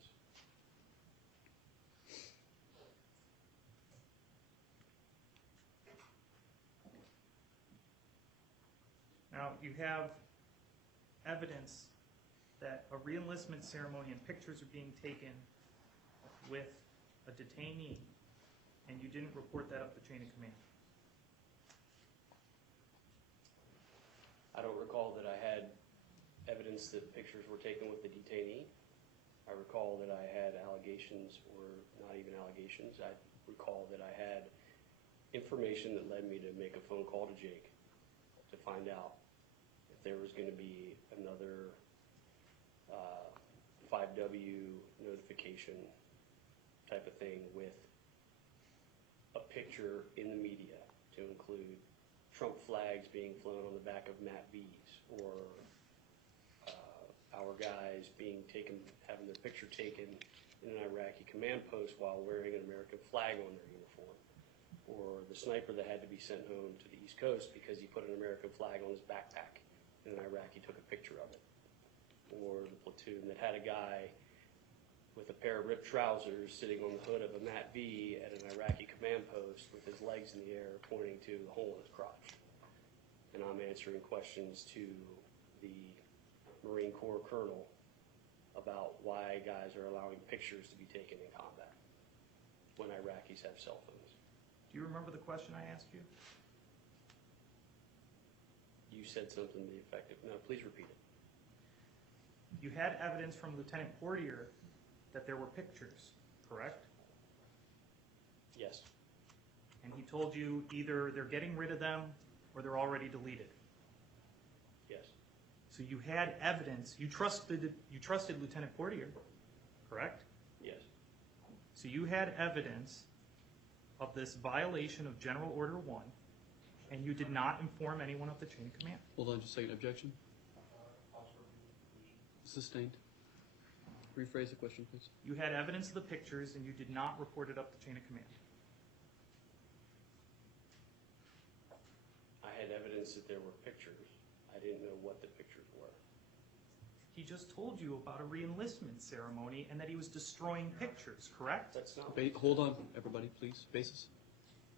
Now, you have evidence that a re-enlistment ceremony and pictures are being taken with a detainee, and you didn't report that up the chain of command? I don't recall that I had evidence that pictures were taken with the detainee. I recall that I had allegations, or not even allegations. I recall that I had information that led me to make a phone call to Jake to find out if there was going to be another 5W notification type of thing with a picture in the media to include Trump flags being flown on the back of Matt V's, or our guys having their picture taken in an Iraqi command post while wearing an American flag on their uniform, or the sniper that had to be sent home to the East Coast because he put an American flag on his backpack and an Iraqi took a picture of it, or the platoon that had a guy with a pair of ripped trousers sitting on the hood of a Matt V at an Iraqi command post with his legs in the air pointing to the hole in his crotch. And I'm answering questions to the Marine Corps colonel about why guys are allowing pictures to be taken in combat when Iraqis have cell phones. Do you remember the question I asked you? You said something to the effect of, no, please repeat it. You had evidence from Lieutenant Portier that there were pictures, correct? Yes. And he told you either they're getting rid of them or they're already deleted. Yes. So you had evidence. You trusted Lieutenant Portier, correct? Yes. So you had evidence of this violation of General Order 1, and you did not inform anyone of the chain of command. Hold on just a second. Objection? Sustained. Rephrase the question, please. You had evidence of the pictures, and you did not report it up the chain of command. I had evidence that there were pictures. I didn't know what the pictures were. He just told you about a re-enlistment ceremony and that he was destroying pictures, correct? That's not. Hold on, everybody, please. Basis.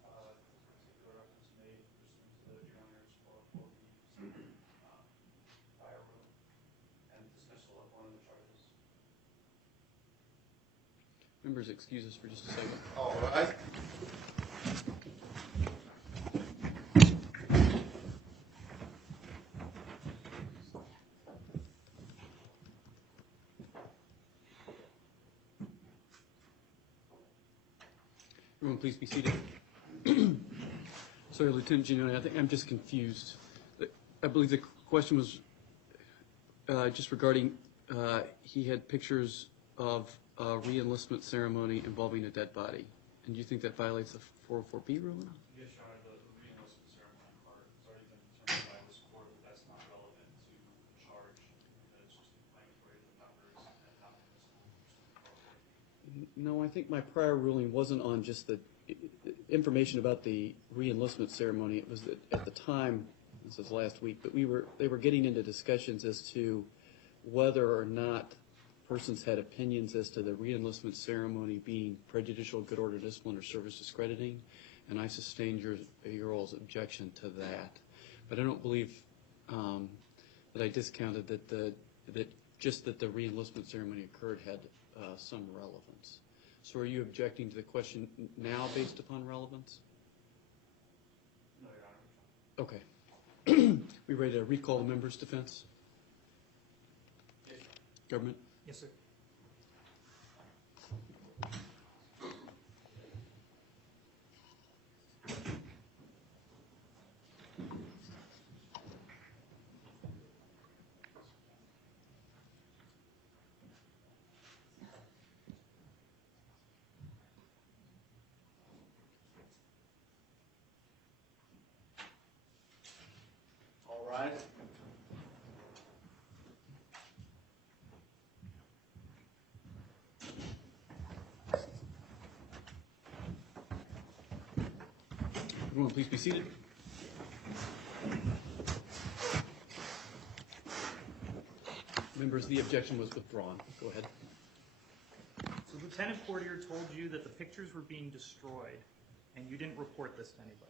Particular reference made pursuant to the Your Honor's 440 fire rule and dismissal of one of the charges. Members, excuse us for just a second. All right. Everyone, please be seated. Sorry, Lieutenant Giannone, I think I'm just confused. I believe the question was just regarding he had pictures of a re-enlistment ceremony involving a dead body. And do you think that violates the 404B rule? Yes, Your Honor, the re-enlistment ceremony part has already been determined by this court that that's not relevant to the charge, that it's just inflammatory to numbers and not permissible. No, I think my prior ruling wasn't on just the information about the re-enlistment ceremony. It was that at the time, this was last week, but they were getting into discussions as to whether or not persons had opinions as to the re-enlistment ceremony being prejudicial, good order, discipline, or service discrediting, and I sustained your all's objection to that. But I don't believe that I discounted that just that the re-enlistment ceremony occurred had some relevance. So are you objecting to the question now based upon relevance? No, Your Honor. Okay. We ready to recall the member's defense? Yes, Your Honor. Government? Yes, sir. All right. Everyone, please be seated. Members, the objection was withdrawn. Go ahead. So Lieutenant Portier told you that the pictures were being destroyed, and you didn't report this to anybody.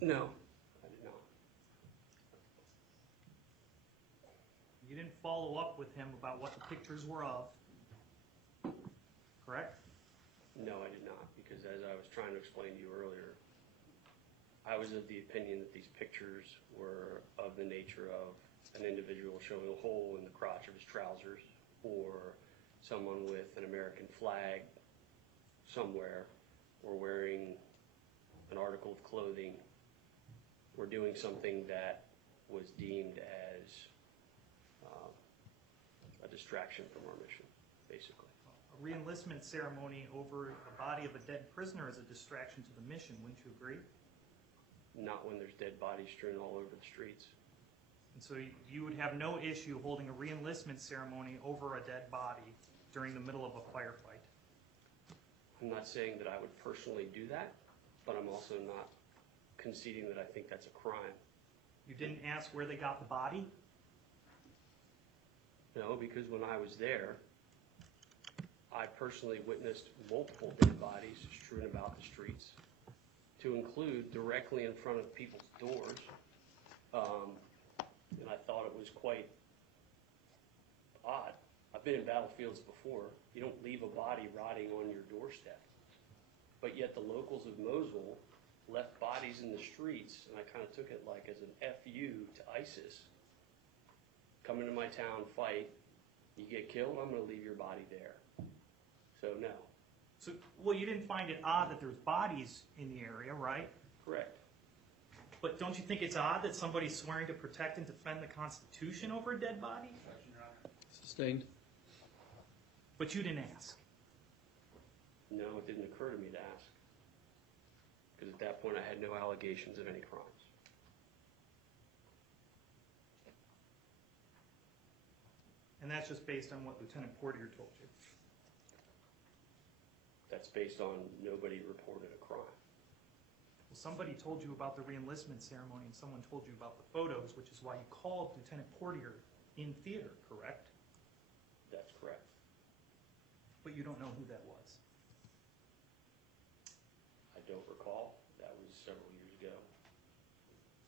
No, I did not. You didn't follow up with him about what the pictures were of, correct? No, I did not, because as I was trying to explain to you earlier, I was of the opinion that these pictures were of the nature of an individual showing a hole in the crotch of his trousers, or someone with an American flag somewhere, or wearing an article of clothing, or doing something that was deemed as a distraction from our mission, basically. A re-enlistment ceremony over the body of a dead prisoner is a distraction to the mission, wouldn't you agree? Not when there's dead bodies strewn all over the streets. And so you would have no issue holding a re-enlistment ceremony over a dead body during the middle of a firefight. I'm not saying that I would personally do that, but I'm also not conceding that I think that's a crime. You didn't ask where they got the body? No, because when I was there, I personally witnessed multiple dead bodies strewn about the streets, to include directly in front of people's doors. And I thought it was quite odd. I've been in battlefields before. You don't leave a body rotting on your doorstep. But yet the locals of Mosul left bodies in the streets, and I kind of took it like as an FU to ISIS. Come into my town, fight, you get killed, I'm going to leave your body there. So no. So, well, you didn't find it odd that there's bodies in the area, right? Correct. But don't you think it's odd that somebody's swearing to protect and defend the Constitution over a dead body? Sustained. But you didn't ask. No, it didn't occur to me to ask. Because at that point I had no allegations of any crimes. And that's just based on what Lieutenant Portier told you. That's based on nobody reported a crime. Well, somebody told you about the re-enlistment ceremony and someone told you about the photos, which is why you called Lieutenant Portier in theater, correct? That's correct. But you don't know who that was. I don't recall. That was several years ago.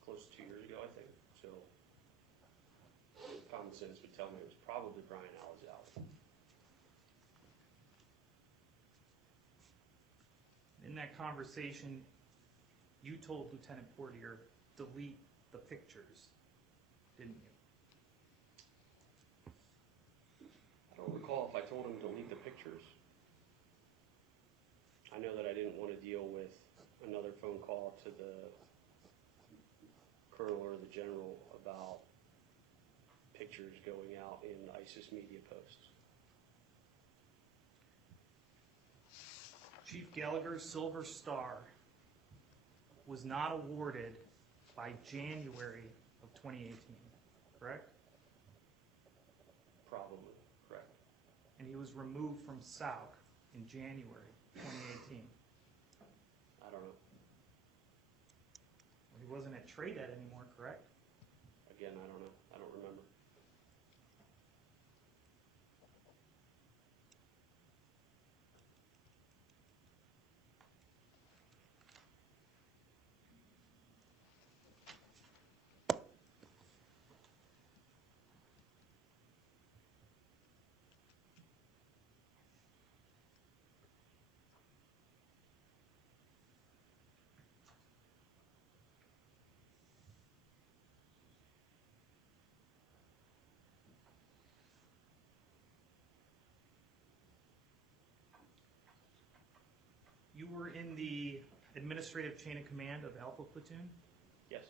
Close to 2 years ago, I think. So common sense would tell me it was probably Brian Alizal. In that conversation, you told Lieutenant Portier, delete the pictures, didn't you? I don't recall if I told him to delete the pictures. I know that I didn't want to deal with another phone call to the colonel or the general about pictures going out in ISIS media posts. Chief Gallagher's Silver Star was not awarded by January of 2018, correct? Probably, correct. And he was removed from SAUC in January 2018. I don't know. He wasn't at TRADET anymore, correct? Again, I don't know. I don't remember. You were in the administrative chain of command of Alpha Platoon. Yes.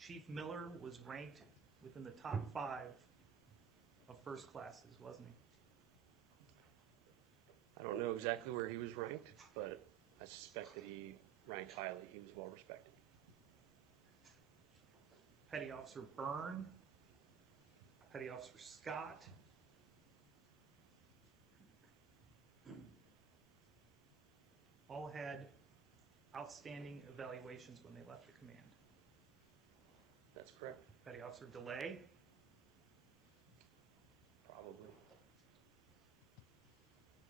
Chief Miller was ranked within the top 5 of first classes, wasn't he? I don't know exactly where he was ranked, but I suspect that he ranked highly. He was well respected. Petty Officer Byrne, Petty Officer Scott, all had outstanding evaluations when they left the command. That's correct. Petty Officer DeLay, Probably.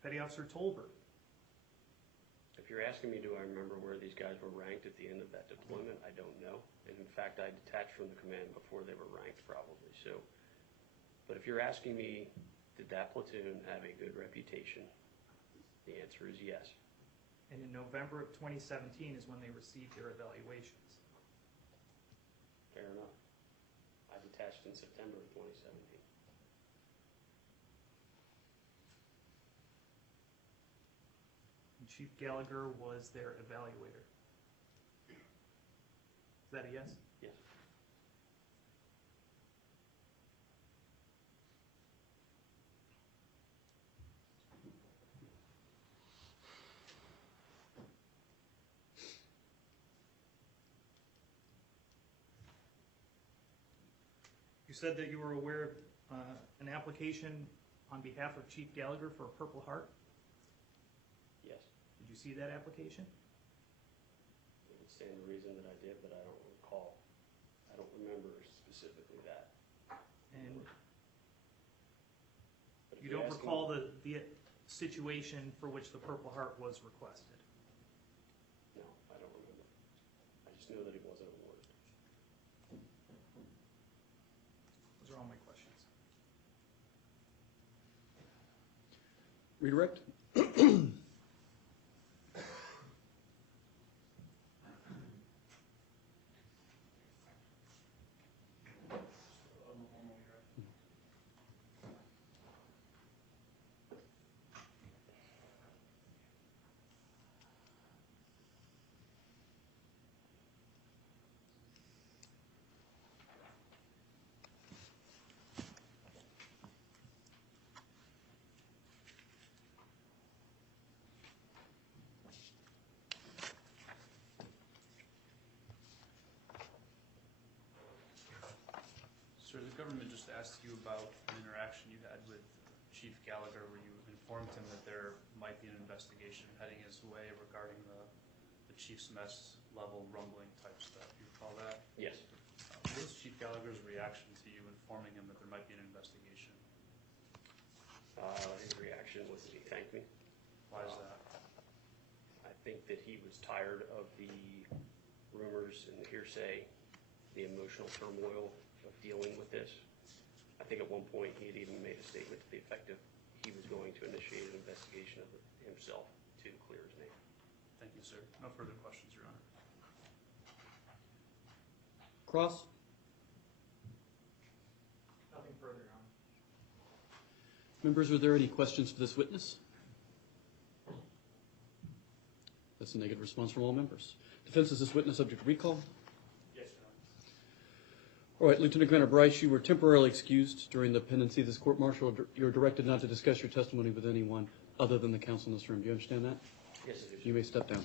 Petty Officer Tolbert. If you're asking me, do I remember where these guys were ranked at the end of that deployment, I don't know. And in fact, I detached from the command before they were ranked, probably. So, but if you're asking me Did that platoon have a good reputation? The answer is yes. And in November of 2017 is when they received their evaluations. Fair enough. I detached in September of 2017. And Chief Gallagher was their evaluator. Is that a yes? Yes. You said that you were aware of an application on behalf of Chief Gallagher for a Purple Heart. Yes. Did you see that application? I would stand to reason that I did, but I don't recall. I don't remember specifically that. And But if you you're don't asking- recall the situation for which the Purple Heart was requested? No, I don't remember. I just know that it wasn't awarded. Those are all my questions. Redirect? Sir, the government just asked you about an interaction you had with Chief Gallagher where you informed him that there might be an investigation heading his way regarding the chief's mess level rumbling type stuff. You recall that? Yes. What was Chief Gallagher's reaction to you informing him that there might be an investigation? His reaction was that he thanked me. Why is that? I think that he was tired of the rumors and the hearsay, the emotional turmoil of dealing with this. I think at one point he had even made a statement to the effect of he was going to initiate an investigation of it himself to clear his name. Thank you, sir. No further questions, Your Honor. Cross? Nothing further, Your Honor. Members, are there any questions for this witness? That's a negative response from all members. Defense, is this witness subject to recall? Yes, Your Honor. All right, Lieutenant Commander Bryce, you were temporarily excused during the pendency of this court-martial. You're directed not to discuss your testimony with anyone other than the counsel in this room. Do you understand that? Yes, it is. You may step down.